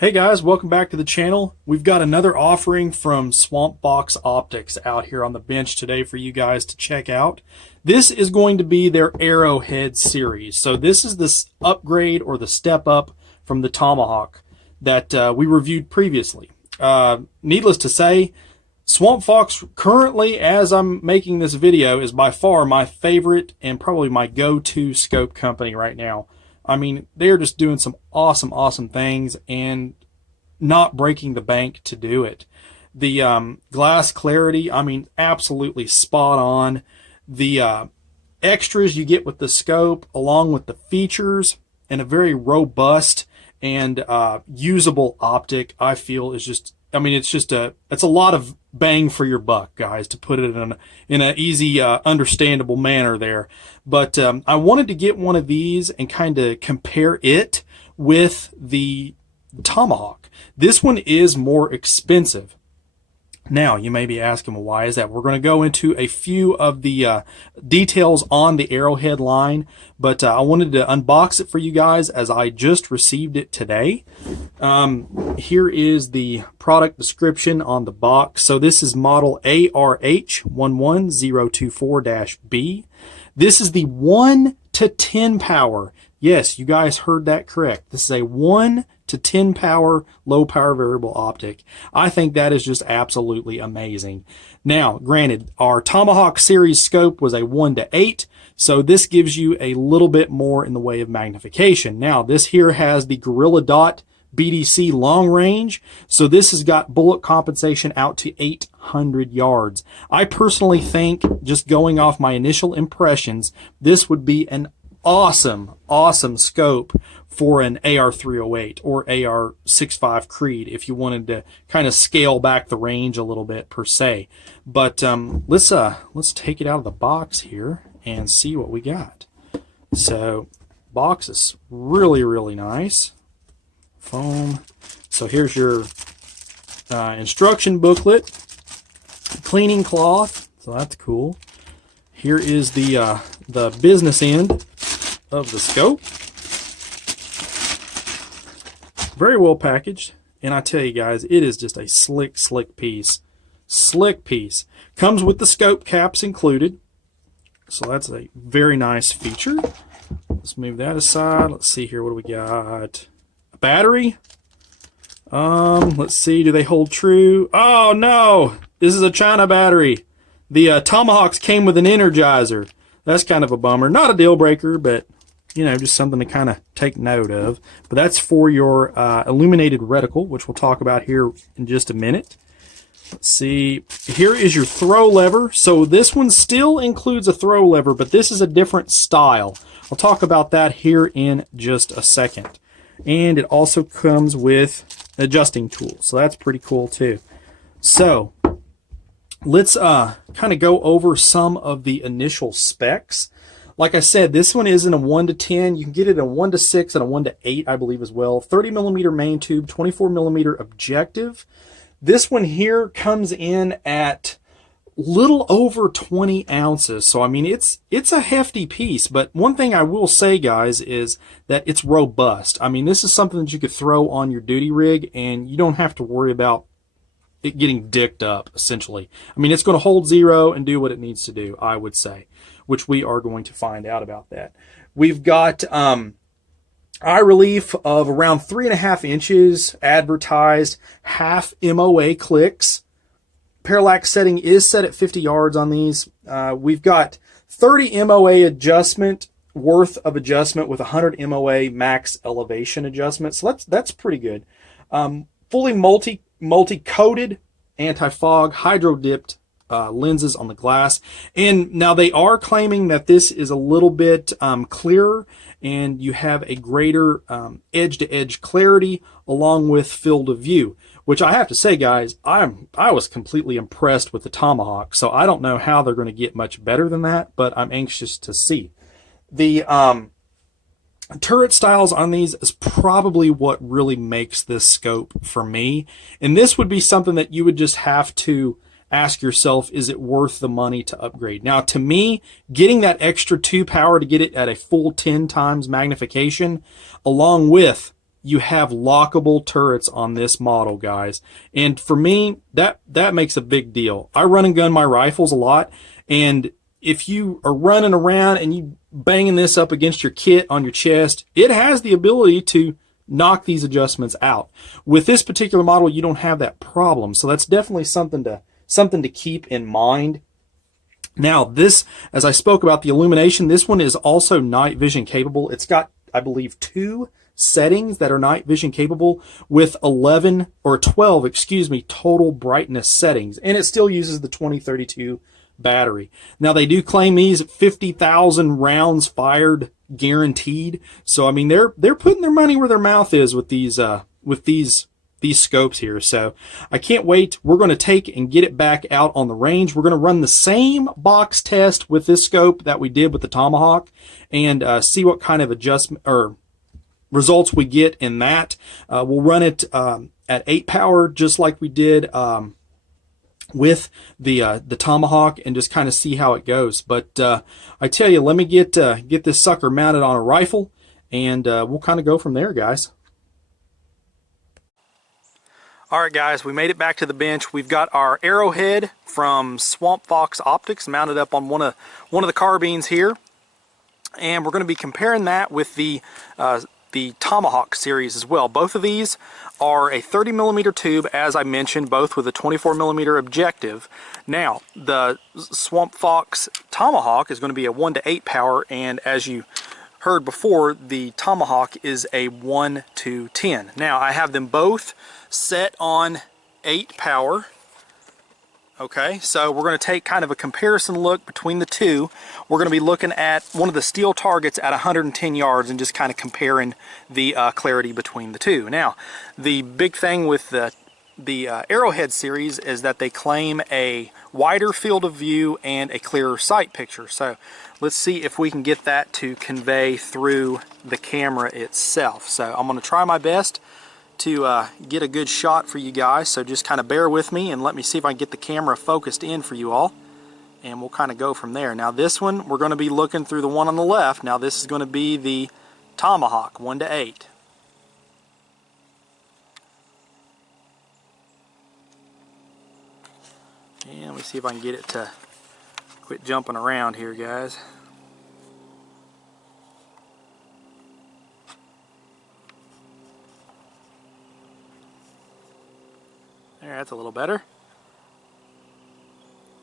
Hey guys, welcome back to the channel. We've got another offering from Swampfox Optics out here on the bench today for you guys to check out. This is going to be their Arrowhead series. So this is this upgrade or the step up from the Tomahawk that we reviewed previously. Needless to say, Swampfox currently, as I'm making this video, is by far my favorite and probably my go-to scope company right now. I mean, they're just doing some awesome things and not breaking the bank to do it. The glass clarity, I mean, absolutely spot on. The extras you get with the scope, along with the features, and a very robust and usable optic, I feel is just, I mean, it's a lot of bang for your buck, guys, to put it in an easy, understandable manner there. But I wanted to get one of these and kind of compare it with the Tomahawk. This one is more expensive. Now, you may be asking, well, why is that? We're going to go into a few of the details on the Arrowhead line, but I wanted to unbox it for you guys as I just received it today. Here is the product description on the box. So this is model ARH11024-B. This is the 1 to 10 power. Yes, you guys heard that correct. This is a 1 to 10 power, low power variable optic. I think that is just absolutely amazing. Now, granted, our Tomahawk series scope was a 1 to 8, so this gives you a little bit more in the way of magnification. Now, this here has the Gorilla Dot BDC long range, so this has got bullet compensation out to 800 yards. I personally think, just going off my initial impressions, this would be an awesome scope for an AR-308 or AR-65 Creed if you wanted to kind of scale back the range a little bit per se. But let's take it out of the box here and see what we got. So box is really nice. Foam. So here's your instruction booklet, cleaning cloth, so that's cool. Here is the business end of the scope. Very well packaged, and I tell you guys, it is just a slick piece. Slick piece. Comes with the scope caps included, so that's a very nice feature. Let's move that aside. Let's see here, what do we got? A battery. Let's see, do they hold true? Oh no, this is a China battery. The Tomahawks came with an Energizer. That's kind of a bummer. Not a deal breaker, but you know, just something to kind of take note of. But that's for your illuminated reticle, which we'll talk about here in just a minute. Let's see. Here is your throw lever. So this one still includes a throw lever, but this is a different style. I'll talk about that here in just a second. And it also comes with an adjusting tool, so that's pretty cool too. So let's kind of go over some of the initial specs. Like I said, this one is in a 1 to 10. You can get it in a 1 to 6 and a 1 to 8, I believe, as well. 30 millimeter main tube, 24 millimeter objective. This one here comes in at little over 20 ounces. So, I mean, it's a hefty piece. But one thing I will say, guys, is that it's robust. I mean, this is something that you could throw on your duty rig, and you don't have to worry about it getting dicked up, essentially. I mean, it's going to hold zero and do what it needs to do, I would say, which we are going to find out about that. We've got eye relief of around 3.5 inches advertised, half MOA clicks. Parallax setting is set at 50 yards on these. We've got 30 MOA adjustment worth of adjustment with 100 MOA max elevation adjustment. So that's pretty good. Fully multi-coated anti-fog hydro-dipped lenses on the glass. And now they are claiming that this is a little bit clearer and you have a greater edge-to-edge clarity along with field of view, which I have to say, guys, I was completely impressed with the Tomahawk. So I don't know how they're going to get much better than that, but I'm anxious to see. The turret styles on these is probably what really makes this scope for me. And this would be something that you would just have to ask yourself, is it worth the money to upgrade? Now, to me, getting that extra 2 power to get it at a full 10 times magnification, along with you have lockable turrets on this model, guys. And for me, that makes a big deal. I run and gun my rifles a lot, and if you are running around and you banging this up against your kit on your chest, it has the ability to knock these adjustments out. With this particular model, you don't have that problem. So that's definitely something to keep in mind. Now, this, as I spoke about the illumination, this one is also night vision capable. It's got, I believe, 2 settings that are night vision capable with 11 or 12, total brightness settings. And it still uses the 2032 battery. Now, they do claim these 50,000 rounds fired guaranteed. So, I mean, they're putting their money where their mouth is with these scopes here. So I can't wait. We're going to take and get it back out on the range. We're going to run the same box test with this scope that we did with the Tomahawk and see what kind of adjustment or results we get in that. We'll run it at 8 power just like we did with the Tomahawk and just kind of see how it goes. But I tell you, let me get this sucker mounted on a rifle and we'll kind of go from there, guys. All right, guys, we made it back to the bench. We've got our Arrowhead from Swampfox Optics mounted up on one of the carbines here, and we're going to be comparing that with the Tomahawk series as well. Both of these are a 30mm tube, as I mentioned, both with a 24mm objective. Now, the Swampfox Tomahawk is going to be a 1-to-8 power, and as you heard before, the Tomahawk is a 1-to-10. Now, I have them both set on 8 power. Okay, so we're going to take kind of a comparison look between the two. We're going to be looking at one of the steel targets at 110 yards and just kind of comparing the clarity between the two. Now, the big thing with the Arrowhead series is that they claim a wider field of view and a clearer sight picture. So let's see if we can get that to convey through the camera itself. So I'm going to try my best to get a good shot for you guys, so just kind of bear with me and let me see if I can get the camera focused in for you all, and we'll kind of go from there. Now this one, we're going to be looking through the one on the left. Now this is going to be the Tomahawk 1-to-8. And let me see if I can get it to quit jumping around here, guys. There, that's a little better.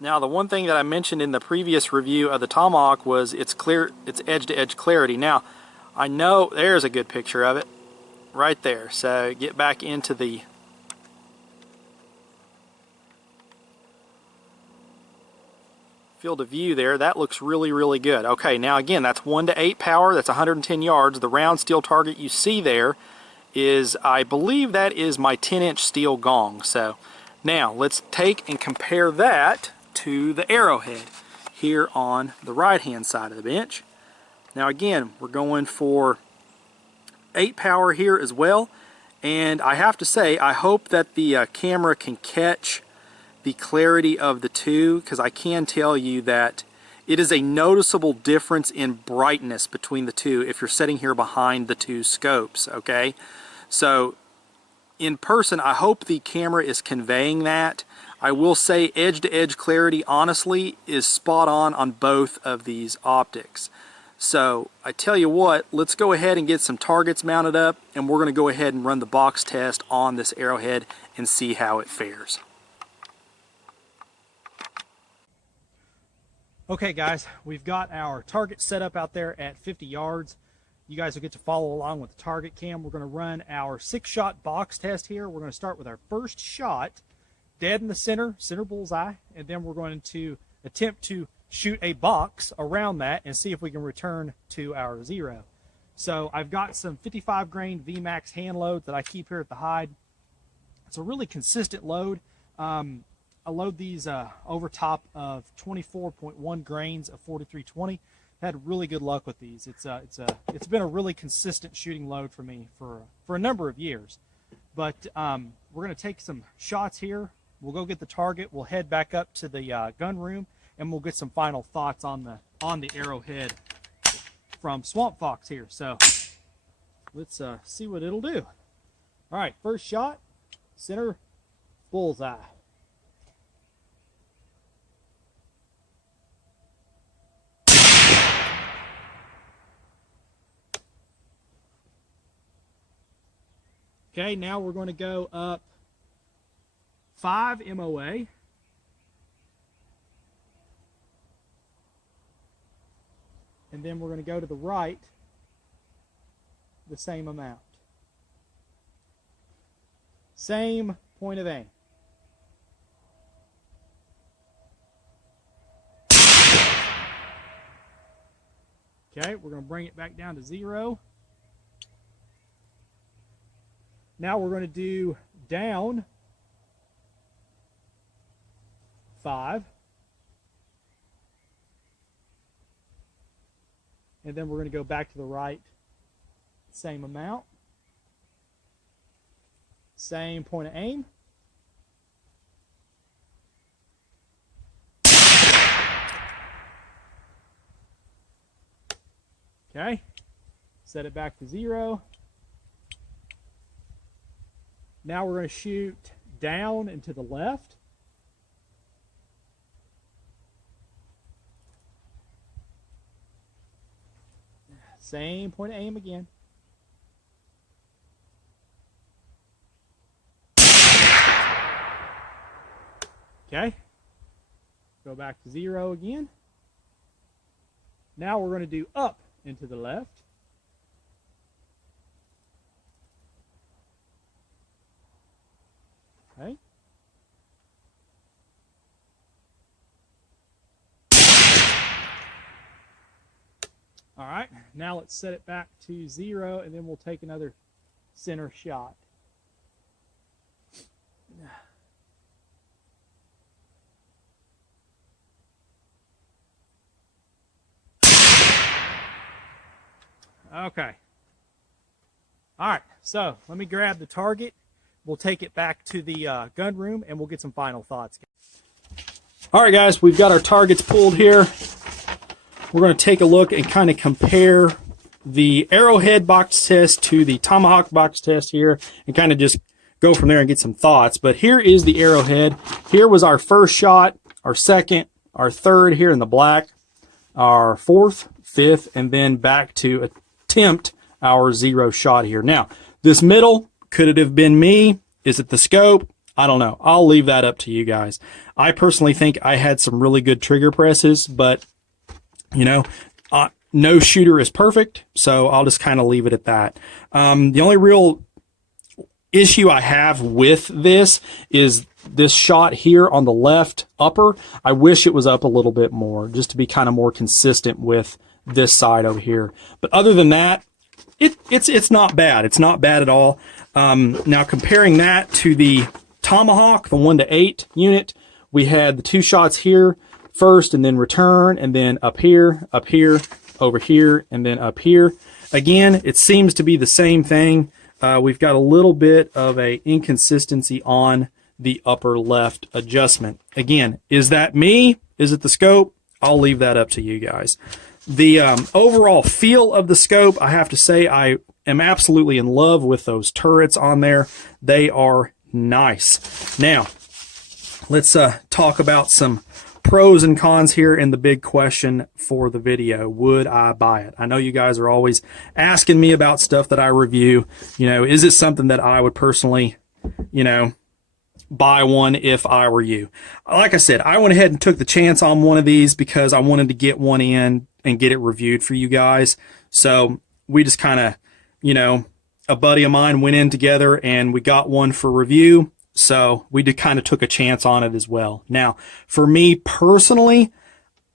Now, the one thing that I mentioned in the previous review of the Tomahawk was its edge-to-edge clarity. Now, I know there's a good picture of it right there. So get back into the field of view there. That looks really, really good. Okay, now again, that's 1-to-8 power. That's 110 yards. The round steel target you see there is, I believe that is my 10-inch steel gong. So now let's take and compare that to the Arrowhead here on the right hand side of the bench. Now again, we're going for 8 power here as well, and I have to say, I hope that the camera can catch the clarity of the two, because I can tell you that it is a noticeable difference in brightness between the two if you're sitting here behind the two scopes, okay? So in person, I hope the camera is conveying that. I will say edge-to-edge clarity, honestly, is spot on both of these optics. So I tell you what, let's go ahead and get some targets mounted up, and we're going to go ahead and run the box test on this Arrowhead and see how it fares. Okay guys, we've got our target set up out there at 50 yards. You guys will get to follow along with the target cam. We're going to run our 6-shot box test here. We're going to start with our first shot dead in the center bullseye, and then we're going to attempt to shoot a box around that and see if we can return to our 0. So I've got some 55 grain VMAX hand loads that I keep here at the hide. It's a really consistent load. I load these over top of 24.1 grains of 4320. Had really good luck with these. It's been a really consistent shooting load for me for a number of years. But we're going to take some shots here. We'll go get the target. We'll head back up to the gun room, and we'll get some final thoughts on the Arrowhead from Swampfox here. So let's see what it'll do. All right, first shot, center bullseye. Okay, now we're going to go up 5 MOA. And then we're going to go to the right the same amount. Same point of aim. Okay, we're going to bring it back down to 0. Now we're going to do down 5. And then we're going to go back to the right, same amount. Same point of aim. Okay, set it back to 0. Now we're going to shoot down and to the left. Same point of aim again. Okay. Go back to 0 again. Now we're going to do up and to the left. Okay. All right, now let's set it back to 0, and then we'll take another center shot. Okay. All right, so let me grab the target. We'll take it back to the gun room, and we'll get some final thoughts. All right, guys, we've got our targets pulled here. We're going to take a look and kind of compare the Arrowhead box test to the Tomahawk box test here and kind of just go from there and get some thoughts. But here is the Arrowhead. Here was our first shot, our second, our third here in the black, our fourth, fifth, and then back to attempt our 0 shot here. Now, this middle, could it have been me? Is it the scope? I don't know. I'll leave that up to you guys. I personally think I had some really good trigger presses, but you know, no shooter is perfect, so I'll just kind of leave it at that. The only real issue I have with this is this shot here on the left upper. I wish it was up a little bit more, just to be kind of more consistent with this side over here. But other than that, it's not bad. It's not bad at all. Now comparing that to the Tomahawk, the 1-to-8 unit, we had the 2 shots here first, and then return, and then up here, over here, and then up here. Again, it seems to be the same thing. We've got a little bit of a inconsistency on the upper left adjustment. Again, is that me? Is it the scope? I'll leave that up to you guys. The overall feel of the scope, I have to say, I am absolutely in love with those turrets on there. They are nice. Now, let's talk about some pros and cons here, and the big question for the video: would I buy it? I know you guys are always asking me about stuff that I review. You know, is it something that I would personally, you know, buy one if I were you? Like I said, I went ahead and took the chance on one of these because I wanted to get one in and get it reviewed for you guys. So we just kind of, you know, a buddy of mine went in together and we got one for review. So we kind of took a chance on it as well. Now, for me personally,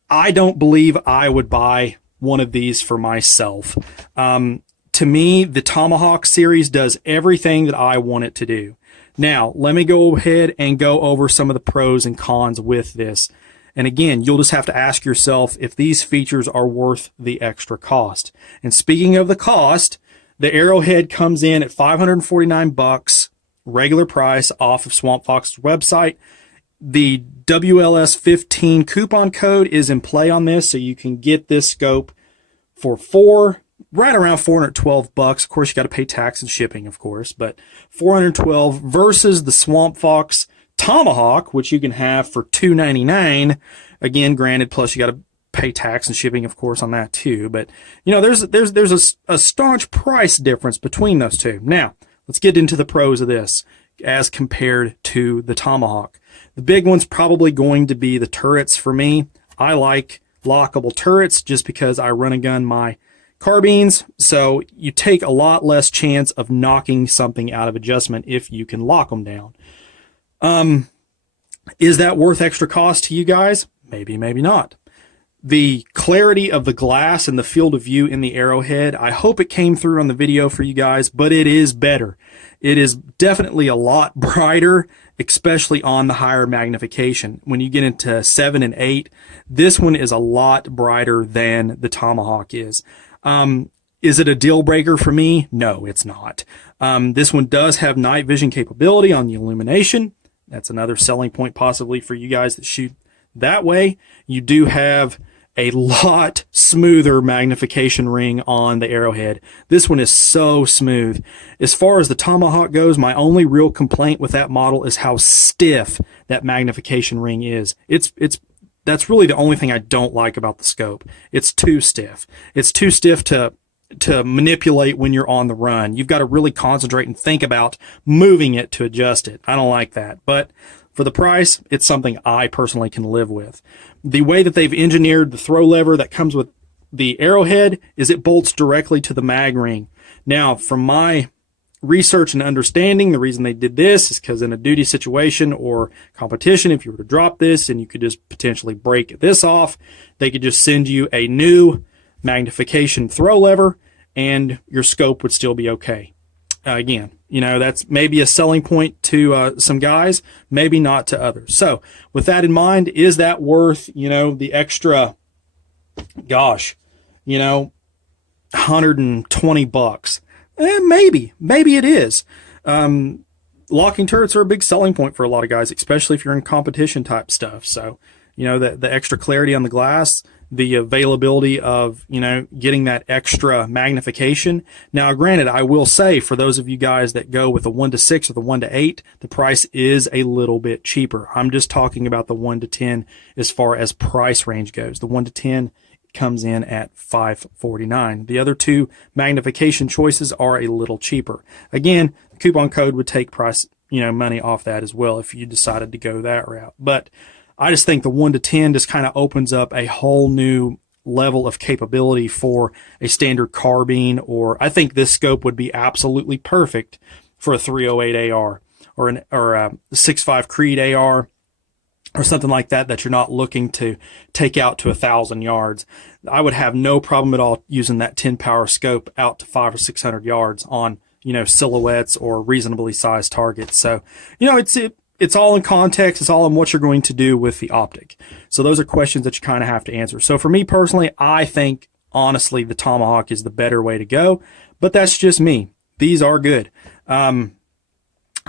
I don't believe I would buy one of these for myself. To me, the Tomahawk series does everything that I want it to do. Now, let me go ahead and go over some of the pros and cons with this. And again, you'll just have to ask yourself if these features are worth the extra cost. And speaking of the cost, the Arrowhead comes in at $549. Regular price off of Swampfox's website. The WLS15 coupon code is in play on this, so you can get this scope for $4 right around 412 bucks. Of course, you got to pay tax and shipping, of course, but 412 versus the Swampfox Tomahawk, which you can have for $299. Again, granted, plus you got to pay tax and shipping, of course, on that too. But you know, there's a staunch price difference between those two. Now, let's get into the pros of this as compared to the Tomahawk. The big one's probably going to be the turrets for me. I like lockable turrets just because I run and gun my carbines, so you take a lot less chance of knocking something out of adjustment if you can lock them down. Is that worth extra cost to you guys? Maybe, maybe not. The clarity of the glass and the field of view in the Arrowhead, I hope it came through on the video for you guys, but it is better. It is definitely a lot brighter, especially on the higher magnification. When you get into 7 and 8, this one is a lot brighter than the Tomahawk is. Is it a deal breaker for me? No, it's not. This one does have night vision capability on the illumination. That's another selling point possibly for you guys that shoot that way. You do have a lot smoother magnification ring on the Arrowhead. This one is so smooth. As far as the Tomahawk goes, my only real complaint with that model is how stiff that magnification ring is. That's really the only thing I don't like about the scope. It's too stiff. It's too stiff to manipulate when you're on the run. You've got to really concentrate and think about moving it to adjust it. I don't like that. But for the price, it's something I personally can live with. The way that they've engineered the throw lever that comes with the Arrowhead is it bolts directly to the mag ring. Now, from my research and understanding, the reason they did this is because in a duty situation or competition, if you were to drop this and you could just potentially break this off, they could just send you a new magnification throw lever and your scope would still be okay. Again, you know, that's maybe a selling point to some guys, maybe not to others. So with that in mind, is that worth, you know, the extra, gosh, you know, 120 bucks? Maybe it is. Locking turrets are a big selling point for a lot of guys, especially if you're in competition type stuff. So, you know, the extra clarity on the glass, the availability of, you know, getting that extra magnification. Now, granted, I will say for those of you guys that go with the 1-6 or the 1-8, the price is a little bit cheaper. I'm just talking about the 1-10 as far as price range goes. The 1-10 comes in at $549. The other two magnification choices are a little cheaper. Again, the coupon code would take price, you know, money off that as well if you decided to go that route. But I just think the 1-10 just kind of opens up a whole new level of capability for a standard carbine, or I think this scope would be absolutely perfect for a 308 AR or a 6.5 Creed AR or something like that that you're not looking to take out to 1,000 yards. I would have no problem at all using that 10 power scope out to 500 or 600 yards on, you know, silhouettes or reasonably sized targets. So, you know, it's all in context. It's all in what you're going to do with the optic. So those are questions that you kind of have to answer. So for me personally, I think, honestly, the Tomahawk is the better way to go. But that's just me. These are good.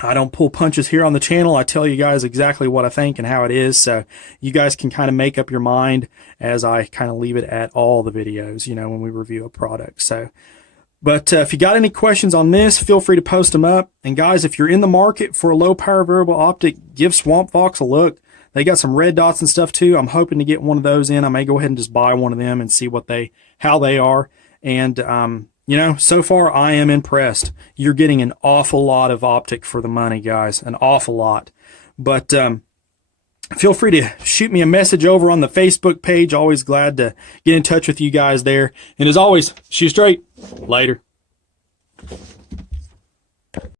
I don't pull punches here on the channel. I tell you guys exactly what I think and how it is. So you guys can kind of make up your mind as I kind of leave it at all the videos, you know, when we review a product. So, but if you got any questions on this, feel free to post them up. And guys, if you're in the market for a low power variable optic, give Swampfox a look. They got some red dots and stuff too. I'm hoping to get one of those in. I may go ahead and just buy one of them and see how they are. And, you know, so far I am impressed. You're getting an awful lot of optic for the money, guys, an awful lot. But, feel free to shoot me a message over on the Facebook page. Always glad to get in touch with you guys there. And as always, shoot straight. Later.